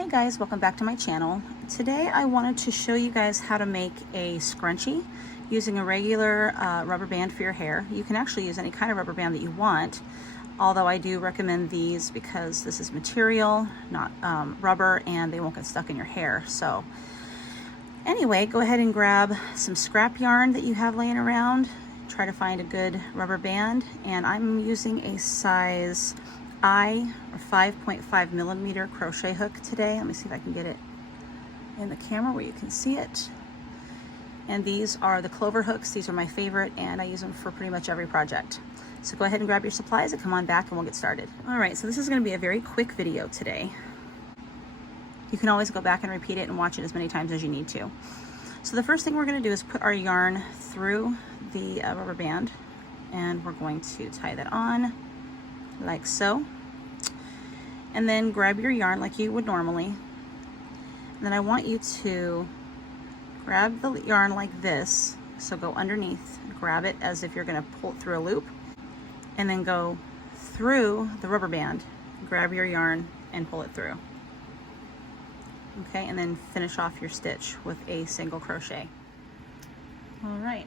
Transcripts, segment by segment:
Hey guys, welcome back to my channel. Today I wanted to show you guys how to make a scrunchie using a regular rubber band for your hair. You can actually use any kind of rubber band that you want, although I do recommend these because this is material, not rubber, and they won't get stuck in your hair. So anyway, go ahead and grab some scrap yarn that you have laying around. Try to find a good rubber band, and I'm using a size I or 5.5 millimeter crochet hook today. Let me see if I can get it in the camera where you can see it. And these are the clover hooks. These are my favorite, and I use them for pretty much every project. So go ahead and grab your supplies and come on back and we'll get started. All right, so this is going to be a very quick video today. You can always go back and repeat it and watch it as many times as you need to. So the first thing we're going to do is put our yarn through the rubber band, and we're going to tie that on like so, and then grab your yarn like you would normally. And then I want you to grab the yarn like this, so go underneath, grab it as if you're going to pull it through a loop, and then go through the rubber band, grab your yarn and pull it through. Okay, and then finish off your stitch with a single crochet. All right,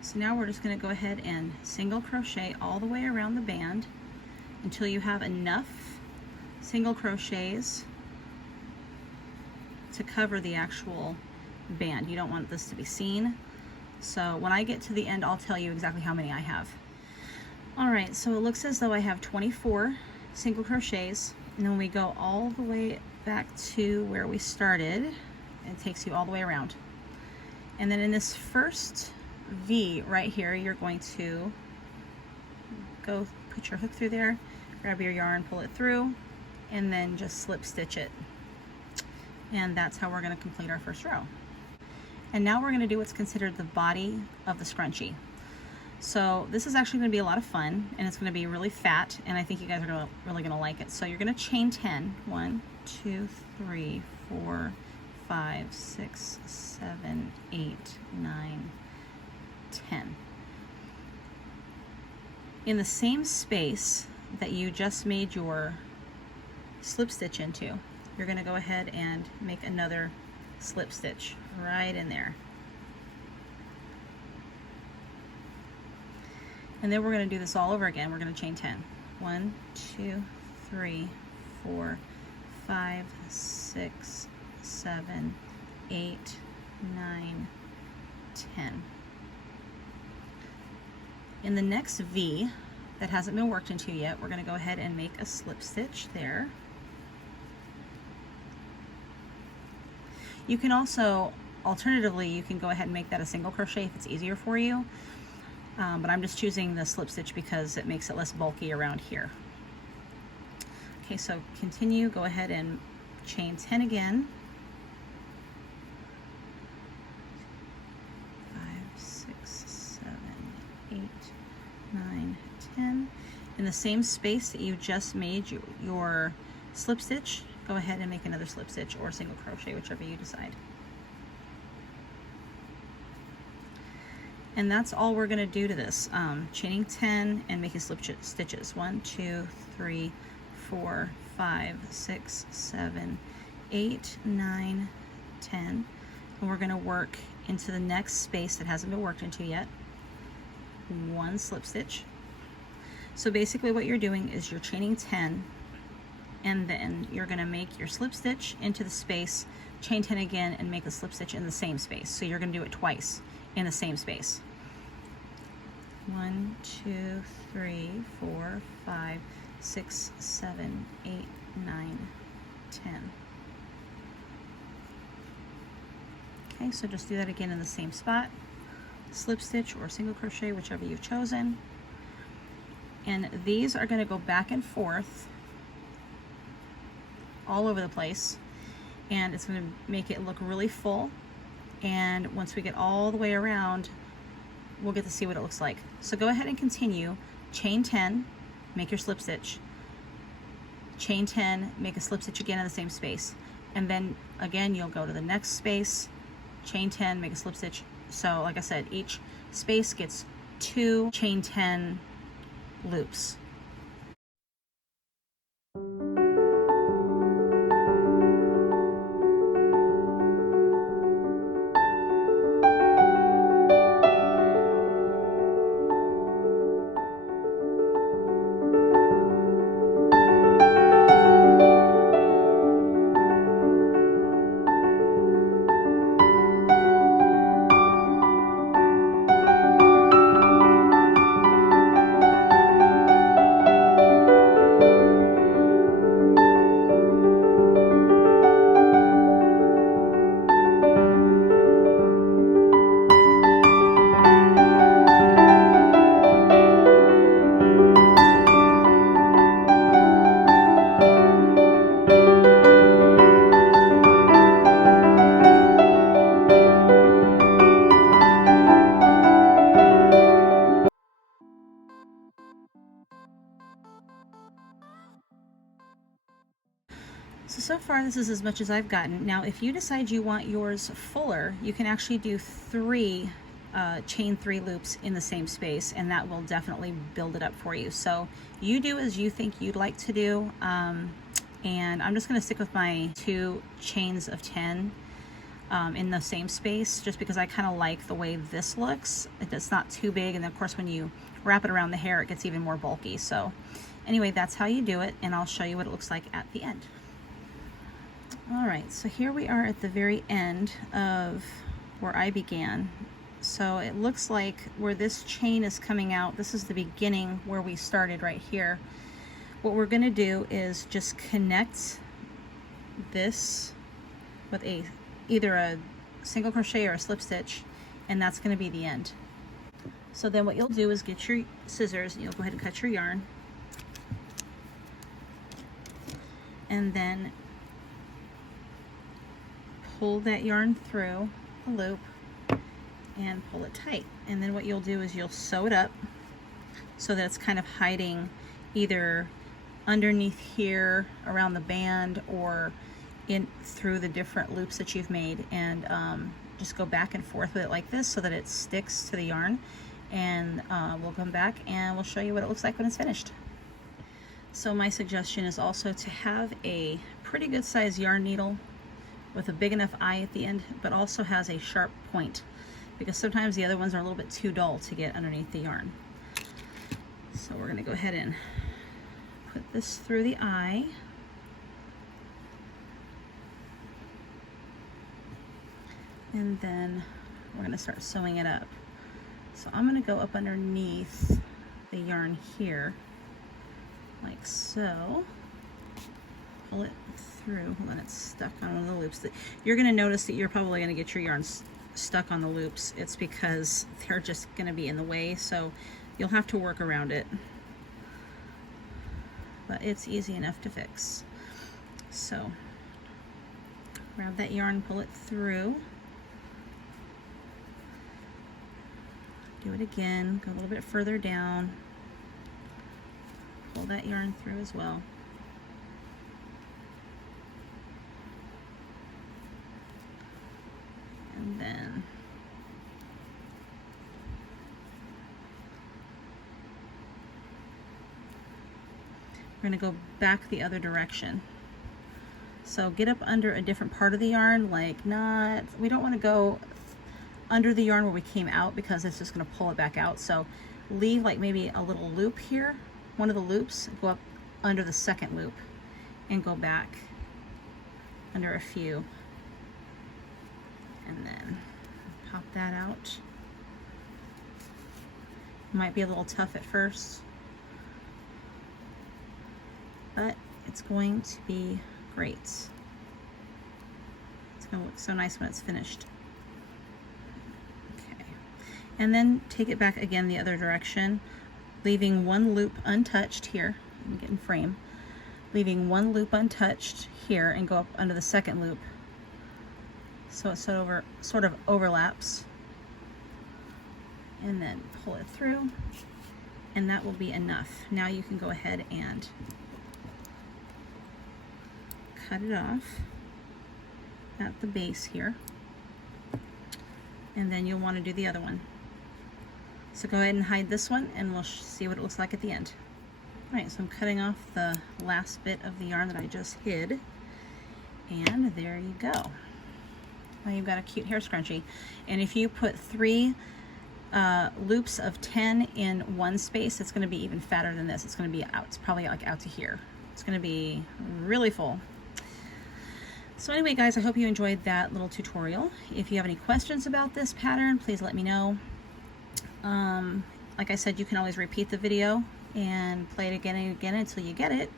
so now we're just going to go ahead and single crochet all the way around the band until you have enough single crochets to cover the actual band. You don't want this to be seen. So when I get to the end, I'll tell you exactly how many I have. All right, so it looks as though I have 24 single crochets, and then we go all the way back to where we started. It takes you all the way around. And then in this first V right here, you're going to go put your hook through there, grab your yarn, pull it through, and then just slip stitch it. And that's how we're going to complete our first row. And now we're going to do what's considered the body of the scrunchie. So this is actually going to be a lot of fun, and it's going to be really fat, and I think you guys are really going to like it. So you're going to chain 10. 1, 2, 3, 4, 5, 6, 7, 8, 9, 10. In the same space that you just made your slip stitch into, you're going to go ahead and make another slip stitch right in there. And then we're going to do this all over again. We're going to chain 10. 1, 2, 3, 4, 5, 6, 7, 8, 9, 10. In the next V that hasn't been worked into yet, we're going to go ahead and make a slip stitch there. You can also, alternatively, you can go ahead and make that a single crochet if it's easier for you. But I'm just choosing the slip stitch because it makes it less bulky around here. Okay, so continue, go ahead and chain 10 again. 5, 6, 7, 8, 9, 10. In the same space that you just made your slip stitch, go ahead and make another slip stitch or single crochet, whichever you decide. And that's all we're going to do to this. Chaining 10 and making slip stitches. 1, 2, 3, 4, 5, 6, 7, 8, 9, 10. And we're going to work into the next space that hasn't been worked into yet. 1 slip stitch. So basically what you're doing is you're chaining 10, and then you're going to make your slip stitch into the space, chain 10 again, and make a slip stitch in the same space. So you're going to do it twice in the same space. 1, 2, 3, 4, 5, 6, 7, 8, 9, 10. Okay, so just do that again in the same spot. Slip stitch or single crochet, whichever you've chosen. And these are going to go back and forth all over the place, and it's going to make it look really full. And once we get all the way around, we'll get to see what it looks like. So go ahead and continue. Chain 10, make your slip stitch. Chain 10, make a slip stitch again in the same space. And then again, you'll go to the next space, chain 10, make a slip stitch. So like I said, each space gets 2 chain 10 loops. So far this is as much as I've gotten. Now if you decide you want yours fuller, you can actually do chain 3 loops in the same space, and that will definitely build it up for you. So you do as you think you'd like to do, and I'm just going to stick with my 2 chains of 10 in the same space, just because I kind of like the way this looks. It's not too big, and then of course when you wrap it around the hair it gets even more bulky. So anyway, that's how you do it, and I'll show you what it looks like at the end. Alright, so here we are at the very end of where I began. So it looks like where this chain is coming out, this is the beginning where we started right here. What we're going to do is just connect this with either a single crochet or a slip stitch, and that's going to be the end. So then what you'll do is get your scissors and you'll go ahead and cut your yarn, and then pull that yarn through a loop and pull it tight. And then what you'll do is you'll sew it up so that it's kind of hiding either underneath here around the band or in through the different loops that you've made, and just go back and forth with it like this so that it sticks to the yarn. And we'll come back and we'll show you what it looks like when it's finished. So my suggestion is also to have a pretty good size yarn needle with a big enough eye at the end, but also has a sharp point, because sometimes the other ones are a little bit too dull to get underneath the yarn. So we're going to go ahead and put this through the eye. And then we're going to start sewing it up. So I'm going to go up underneath the yarn here, like so. Pull it through, and then it's stuck on one of the loops. You're going to notice that you're probably going to get your yarn stuck on the loops. It's because they're just going to be in the way, so you'll have to work around it. But it's easy enough to fix. So grab that yarn, pull it through. Do it again, go a little bit further down. Pull that yarn through as well. And then we're going to go back the other direction. So get up under a different part of the yarn, like we don't want to go under the yarn where we came out, because it's just going to pull it back out. So leave like maybe a little loop here, one of the loops, go up under the second loop and go back under a few. And then pop that out. Might be a little tough at first, but it's going to be great. It's going to look so nice when it's finished. Okay, and then take it back again the other direction, leaving one loop untouched here. I'm getting frame. Leaving one loop untouched here, and go up under the second loop. So it sort of overlaps, and then pull it through, and that will be enough. Now you can go ahead and cut it off at the base here, and then you'll want to do the other one. So go ahead and hide this one, and we'll see what it looks like at the end. Alright, so I'm cutting off the last bit of the yarn that I just hid, and there you go. Now you've got a cute hair scrunchie. And if you put 3 loops of 10 in one space, it's going to be even fatter than this. It's going to be out. It's probably like out to here. It's going to be really full. So anyway, guys, I hope you enjoyed that little tutorial. If you have any questions about this pattern, please let me know. Like I said, you can always repeat the video and play it again and again until you get it.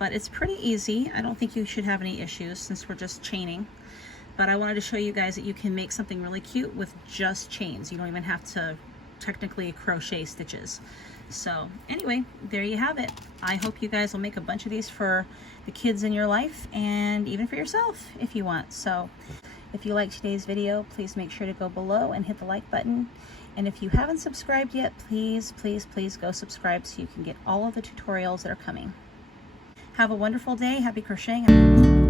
But it's pretty easy. I don't think you should have any issues since we're just chaining. But I wanted to show you guys that you can make something really cute with just chains. You don't even have to technically crochet stitches. So anyway, there you have it. I hope you guys will make a bunch of these for the kids in your life, and even for yourself if you want. So if you liked today's video, please make sure to go below and hit the like button. And if you haven't subscribed yet, please, please, please go subscribe so you can get all of the tutorials that are coming. Have a wonderful day. Happy crocheting.